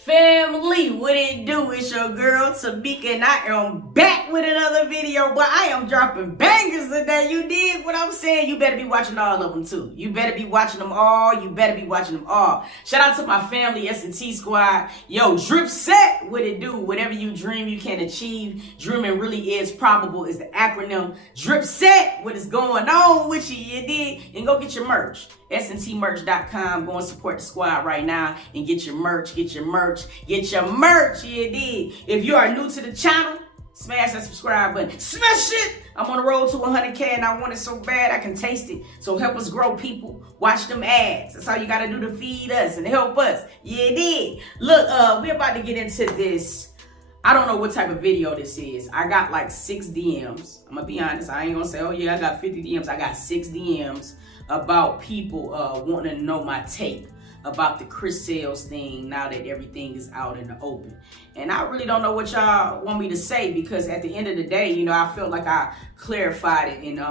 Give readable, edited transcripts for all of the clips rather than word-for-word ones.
Family, what it do? It's your girl Tamika, and I am back with another video. But I am dropping bangers today. You dig what I'm saying? You better be watching all of them too. You better be watching them all. You better be watching them all. Shout out to my family, S&T squad. Yo, Drip Set, what it do? Whatever you dream, you can achieve. Dreaming really is probable is the acronym. Drip Set, what is going on with you? You dig? And go get your merch. SNTmerch.com. Go and support the squad right now and get your merch, get your merch, you dig. If you are new to the channel, smash that subscribe button. Smash it! I'm on the road to 100K and I want it so bad I can taste it. So help us grow, people. Watch them ads. That's all you gotta do to feed us and help us. You dig. Look, we're about to get into this. I don't know what type of video this is. I got like 6 DMs. I'm gonna be honest. I ain't gonna say, oh yeah, I got 50 DMs. I got 6 DMs about people wanting to know my take about the Chris Sales thing now that everything is out in the open. And I really don't know what y'all want me to say, because at the end of the day, you know, I felt like I clarified it in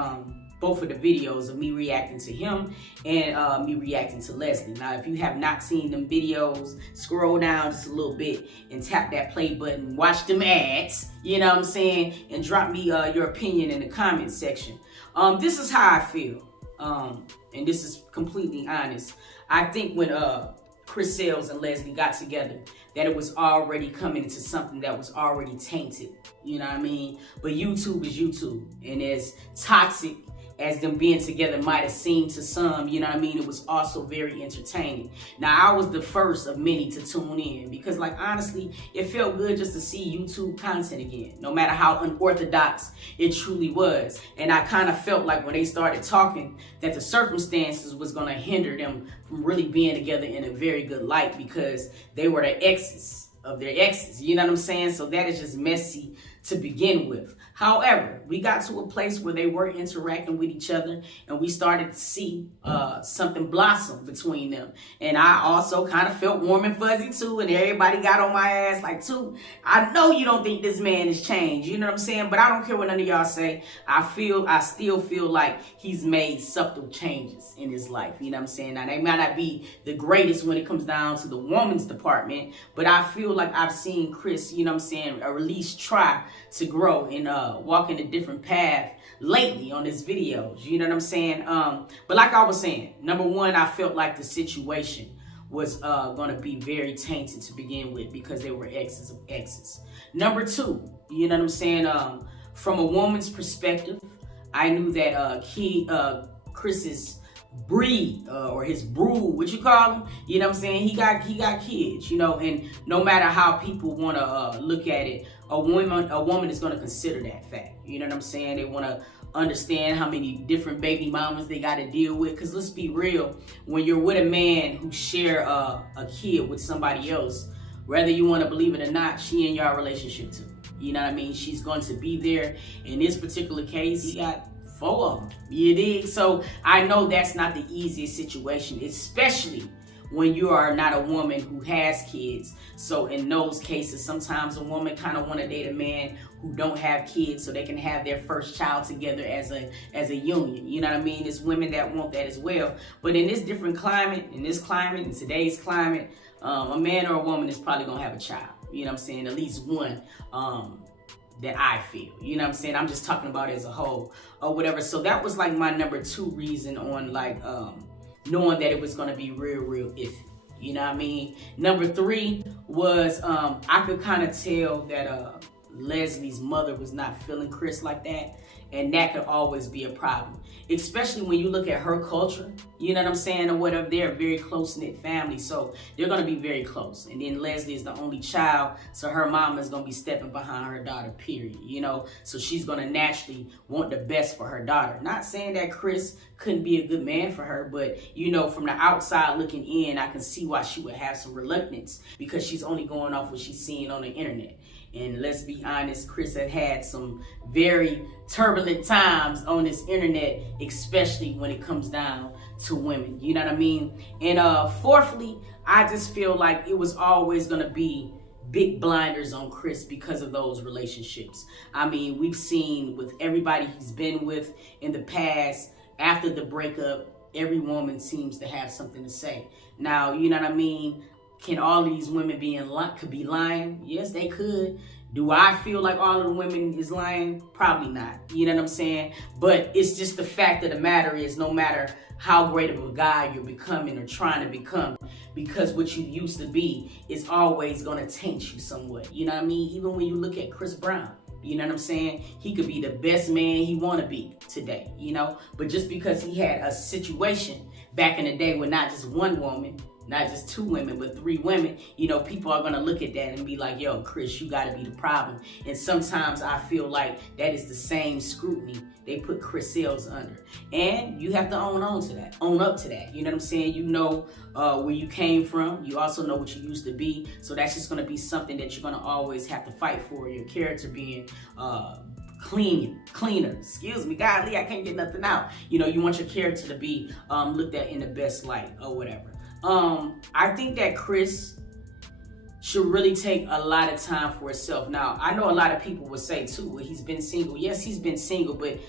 both of the videos of me reacting to him and me reacting to Leslie. Now, if you have not seen them videos, scroll down just a little bit and tap that play button, watch them ads, you know what I'm saying, and drop me your opinion in the comment section. This is how I feel, and this is completely honest. I think when Chris Sales and Leslie got together, that it was already coming into something that was already tainted, you know what I mean? But YouTube is YouTube, and as toxic as them being together might have seemed to some, you know what I mean, it was also very entertaining. Now, I was the first of many to tune in because, like, honestly, it felt good just to see YouTube content again, no matter how unorthodox it truly was. And I kind of felt like when they started talking that the circumstances was going to hinder them from really being together in a very good light, because they were the exes of their exes, you know what I'm saying? So that is just messy to begin with. However, we got to a place where they were interacting with each other, and we started to see something blossom between them. And I also kind of felt warm and fuzzy too, and everybody got on my ass like, too, I know you don't think this man has changed, you know what I'm saying? But I don't care what none of y'all say. I still feel like he's made subtle changes in his life, you know what I'm saying? Now, they might not be the greatest when it comes down to the woman's department, but I feel like I've seen Chris, you know what I'm saying, at least try to grow and walking a different path lately on his videos, you know what I'm saying? But like I was saying, number one, I felt like the situation was going to be very tainted to begin with because they were exes of exes. Number two, you know what I'm saying? From a woman's perspective, I knew that Chris's breed or his brood, what you call him, you know what I'm saying, he got kids, you know, and no matter how people want to look at it, a woman is going to consider that fact, you know what I'm saying? They want to understand how many different baby mamas they got to deal with, because let's be real, when you're with a man who share a kid with somebody else, whether you want to believe it or not, she in your relationship too, you know what I mean? She's going to be there. In this particular case, he got 4 of them, you dig? So I know that's not the easiest situation, especially when you are not a woman who has kids. So in those cases, sometimes a woman kind of want to date a man who don't have kids so they can have their first child together as a union. You know what I mean? There's women that want that as well. But in this different climate, in today's climate, a man or a woman is probably gonna have a child. You know what I'm saying? At least one. That I feel, you know what I'm saying? I'm just talking about it as a whole or whatever. So that was like my number 2 reason on like knowing that it was going to be real iffy, you know what I mean? Number 3 was I could kind of tell that Leslie's mother was not feeling Chris like that, and that could always be a problem, especially when you look at her culture, you know what I'm saying, or whatever. They're a very close-knit family, so they're going to be very close. And then Leslie is the only child, so her mama is going to be stepping behind her daughter, period, you know, so she's going to naturally want the best for her daughter. Not saying that Chris couldn't be a good man for her, but, you know, from the outside looking in, I can see why she would have some reluctance, because she's only going off what she's seeing on the internet. And let's be honest, Chris had some very turbulent times on this internet, especially when it comes down to women, you know what I mean? And fourthly, I just feel like it was always going to be big blinders on Chris because of those relationships. I mean, we've seen with everybody he's been with in the past, after the breakup, every woman seems to have something to say. Now, you know what I mean? Can all these women could be lying? Yes, they could. Do I feel like all of the women is lying? Probably not. You know what I'm saying? But it's just the fact of the matter is, no matter how great of a guy you're becoming or trying to become, because what you used to be is always going to taint you somewhat. You know what I mean? Even when you look at Chris Brown, you know what I'm saying? He could be the best man he want to be today, you know? But just because he had a situation back in the day with not just one woman, not just 2 women, but 3 women, you know, people are going to look at that and be like, yo, Chris, you got to be the problem. And sometimes I feel like that is the same scrutiny they put Chris Sales under. And you have to own up to that. You know what I'm saying? You know where you came from. You also know what you used to be. So that's just going to be something that you're going to always have to fight for, your character being cleaner. Excuse me, godly, I can't get nothing out. You know, you want your character to be looked at in the best light or whatever. I think that Chris should really take a lot of time for himself. Now, I know a lot of people would say too, well, he's been single. Yes, he's been single, but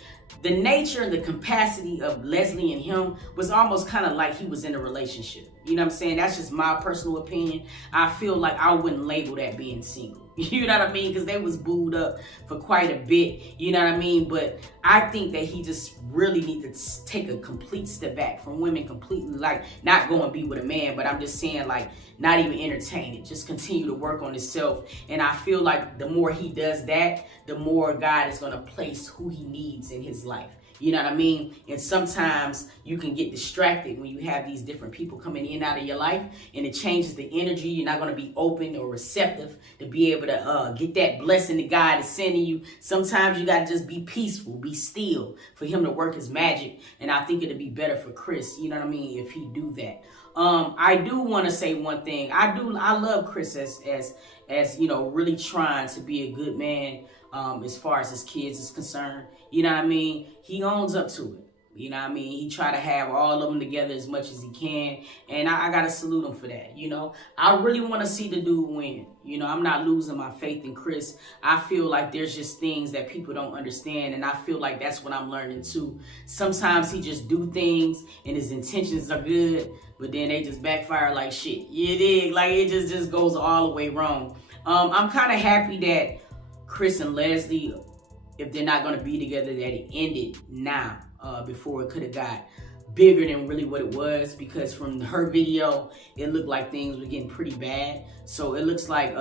the nature and the capacity of Leslie and him was almost kind of like he was in a relationship. You know what I'm saying? That's just my personal opinion. I feel like I wouldn't label that being single. You know what I mean? Because they was booed up for quite a bit. You know what I mean? But I think that he just really need to take a complete step back from women completely. Like, not go and be with a man, but I'm just saying, like, not even entertain it. Just continue to work on himself. And I feel like the more he does that, the more God is going to place who he needs in his life. You know what I mean? And sometimes you can get distracted when you have these different people coming in and out of your life, and it changes the energy. You're not going to be open or receptive to be able to get that blessing that God is sending you. Sometimes you got to just be peaceful, be still for him to work his magic. And I think it'd be better for Chris, you know what I mean, if he do that. I do want to say one thing. I love Chris as you know, really trying to be a good man as far as his kids is concerned. You know what I mean? He owns up to it. You know what I mean? He try to have all of them together as much as he can. And I got to salute him for that. You know, I really want to see the dude win. You know, I'm not losing my faith in Chris. I feel like there's just things that people don't understand. And I feel like that's what I'm learning too. Sometimes he just do things and his intentions are good, but then they just backfire like shit. You dig? Like, it just goes all the way wrong. I'm kind of happy that Chris and Leslie, if they're not going to be together, that it ended now. Before it could have got bigger than really what it was, because from her video, it looked like things were getting pretty bad. So it looks like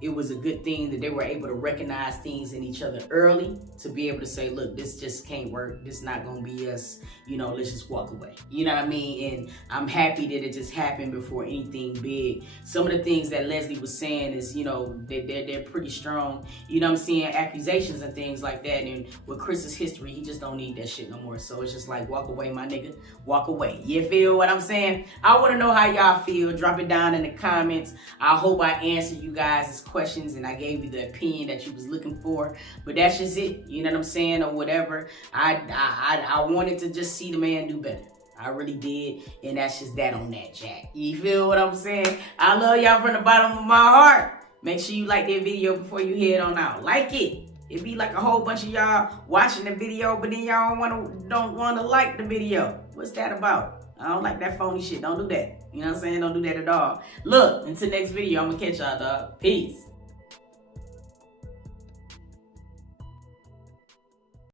it was a good thing that they were able to recognize things in each other early to be able to say, look, this just can't work. This not going to be us. You know, let's just walk away. You know what I mean? And I'm happy that it just happened before anything big. Some of the things that Leslie was saying is, you know, they're pretty strong. You know what I'm saying? Accusations and things like that. And with Chris's history, he just don't need that shit no more. So it's just like, walk away, my nigga. Walk away. You feel what I'm saying? I want to know how y'all feel. Drop it down in the comments. I hope I answered you guys' questions and I gave you the opinion that you was looking for. But that's just it. You know what I'm saying? Or whatever. I wanted to just see the man do better. I really did. And that's just that on that, Jack. You feel what I'm saying? I love y'all from the bottom of my heart. Make sure you like that video before you head on out. Like it. It be like a whole bunch of y'all watching the video, but then y'all don't want to like the video. What's that about? I don't like that phony shit. Don't do that. You know what I'm saying? Don't do that at all. Look, until next video, I'm going to catch y'all, dog. Peace.